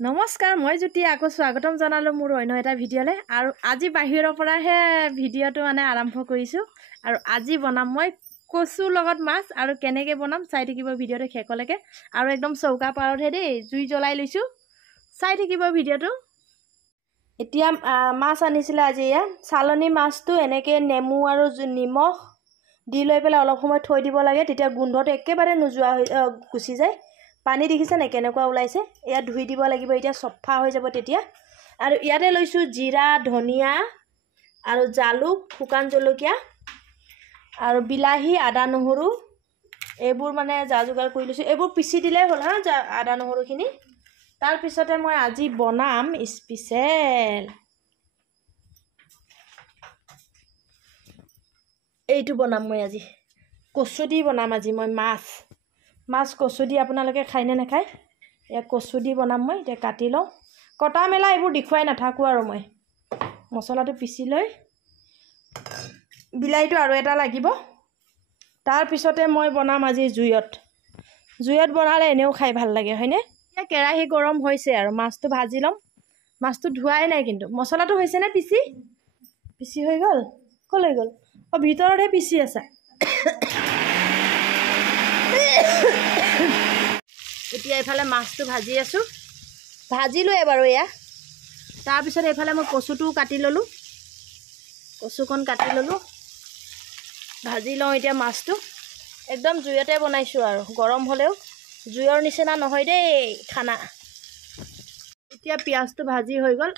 নমস্কাৰ, মই জ্যোতি আকৌ স্বাগতম জনালো মোৰ অন্য এটা ভিডিঅ'লে। আৰু আজি বাহিৰৰ পৰাহে ভিডিঅ'টো আৰম্ভ কৰিছোঁ। আৰু আজি বনাম মই কচু লগত মাছ, আৰু কেনেকৈ বনাম চাই থাকিব ভিডিঅ'টো শেষলৈকে। আৰু একদম চৌকা পাৰতহে দেই, জুই জ্বলাই লৈছোঁ, চাই থাকিব ভিডিঅ'টো। এতিয়া মাছ আনিছিলে আজি। চালনী মাছটো এনেকৈ নেমু আৰু নিমখ দি লৈ পেলাই অলপ সময় থৈ দিব লাগে, তেতিয়া গোন্ধটো একেবাৰে নোযোৱা হৈ গুচি যায়। পানী দেখিছে নাই কেনেকুৱা ওলাইছে, ইয়াত ধুই দিব লাগিব, এতিয়া চফা হৈ যাব তেতিয়া। আৰু ইয়াতে লৈছোঁ জিৰা, ধনিয়া আৰু জালুক, শুকান জলকীয়া আৰু বিলাহী, আদা নহৰু এইবোৰ যা যোগাৰ কৰি লৈছোঁ। এইবোৰ পিচি দিলেই হ'ল আদা নহৰুখিনি। তাৰপিছতে মই আজি বনাম স্পেচিয়েল এইটো বনাম মই আজি কচু দি বনাম। আজি মই মাছ কচু দি আপোনালোকে খায়নে নাখায়? এয়া কচু দি বনাম মই। এতিয়া কাটি লওঁ, কটা মেলা এইবোৰ দেখুৱাই নাথাকোঁ আৰু মই মছলাটো পিচি লৈ। বিলাহীটো আৰু এটা লাগিব। তাৰপিছতে মই বনাম আজি জুইত বনালে এনেও খাই ভাল লাগে, হয়নে? এতিয়া কেৰাহী গৰম হৈছে আৰু মাছটো ভাজি ল'ম। মাছটো ধোৱাই নাই, কিন্তু মছলাটো হৈছেনে পিচি হৈ গ'ল? ক'লৈ গ'ল? ভিতৰতহে পিচি আছে। এতিয়া এইফালে মাছটো ভাজি আছোঁ, ভাজিলোঁ বাৰু এয়া। তাৰপিছত এইফালে মই কচুটোও কাটি ল'লোঁ, কচুকণ কাটি ল'লোঁ, ভাজি লওঁ এতিয়া মাছটো। একদম জুইতে বনাইছোঁ, আৰু গৰম হ'লেও জুইৰ নিচিনা নহয় দেই খানা। এতিয়া পিঁয়াজটো ভাজি হৈ গ'ল।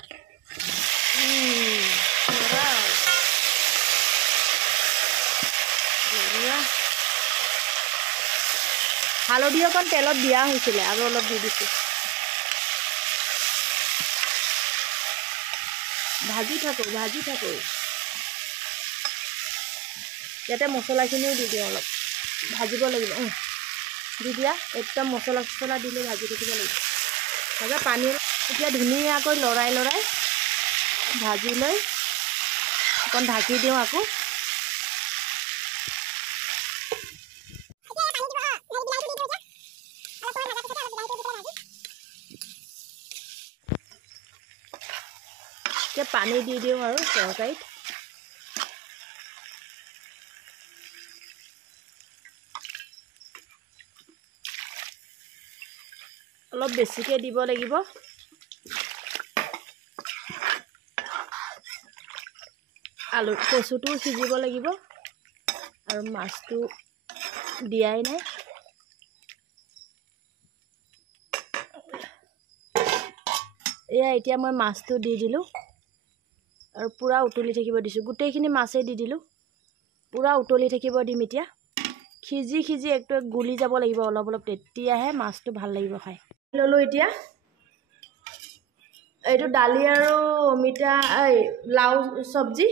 হালধি অকণ তেলত দিয়া হৈছিলে, আৰু অলপ দি দিছোঁ। ভাজি থাকোঁ। ইয়াতে মছলাখিনিও দি দিওঁ, অলপ ভাজিব লাগিব। দি দিয়া, একদম মছলা চছলা দিলে ভাজি থাকিব লাগিব। তাৰপিছত পানী এতিয়া ধুনীয়াকৈ লৰাই ভাজি লৈ অকণ ঢাকি দিওঁ আকৌ। এতিয়া পানী দি দিওঁ আৰু তৰকাৰীত। অলপ বেছিকৈ দিব লাগিব। কচুটোও সিজিব লাগিব, আৰু মাছটো দিয়াই নাই। এয়া এতিয়া মই মাছটো দি দিলোঁ, আৰু পূৰা উতলি থাকিব দিছোঁ। গোটেইখিনি মাছেই দি দিলোঁ, পূৰা উতলি থাকিব দিম। এতিয়া সিজি একটু গুলি যাব লাগিব অলপ, তেতিয়াহে মাছটো ভাল লাগিব খাই। ল'লোঁ এতিয়া এইটো দালি আৰু অমিতা লাও চব্জি।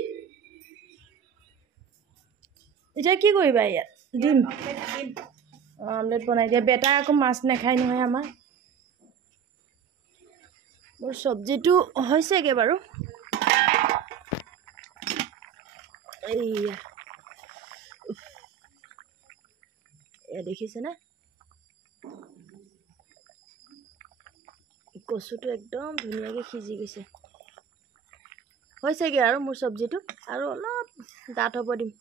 এতিয়া কি কৰিবা? ইয়াত ডিম আমলেট বনাই দিয়া। বেটাই আকৌ মাছ নাখায় নহয় আমাৰ। মোৰ চব্জিটো হৈছেগৈ বাৰু। এয়া দেখিছেনে? কচুটো একদম ধুনীয়াকৈ সিজি গৈছে। হৈছেগৈ আৰু মোৰ চব্জিটো, আৰু অলপ ডাঠ হ'ব দিম।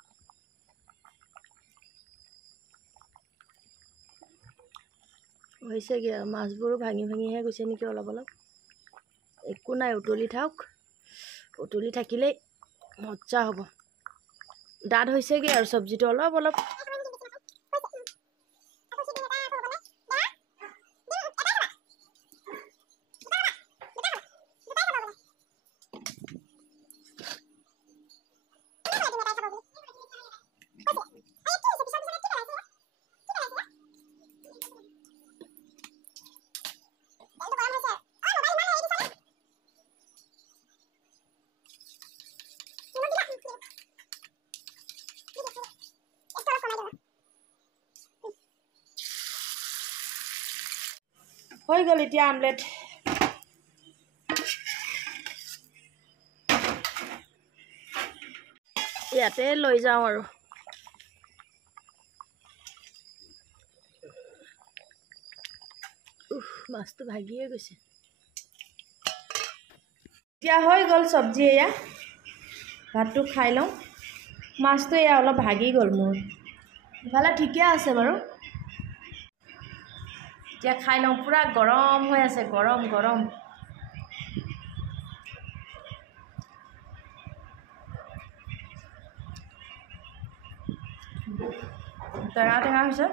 হৈছেগৈ আৰু মাছবোৰো ভাঙিহে গৈছে নেকি অলপ। একো নাই, উতলি থাকক। উতলি থাকিলেই মজা হ'ব। ডাঠ হৈছেগৈ আৰু চব্জিটো অলপ। হৈ গ'ল এতিয়া আমলেট। ইয়াতে লৈ যাওঁ আৰু। মাছটো ভাগিয়ে গৈছে। এতিয়া হৈ গ'ল চব্জি এয়া ভাতটো খাই লওঁ মাছটো এয়া অলপ ভাগি গ'ল মোৰ ইফালে ঠিকে আছে বাৰু এতিয়া খাই লওঁ পুৰা গৰম হৈ আছে গৰম গৰম টেঙা টেঙা হৈছে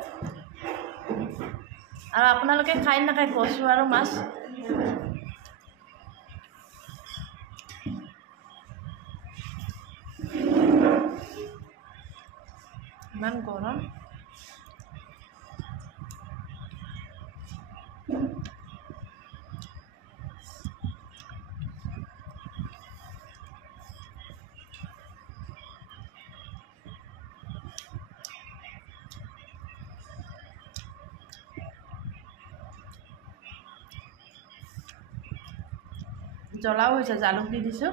আৰু আপোনালোকে খাই নাখায় কচু আৰু মাছ ইমান গৰম জ্বলাও হৈছে জালুক দি দিছোঁ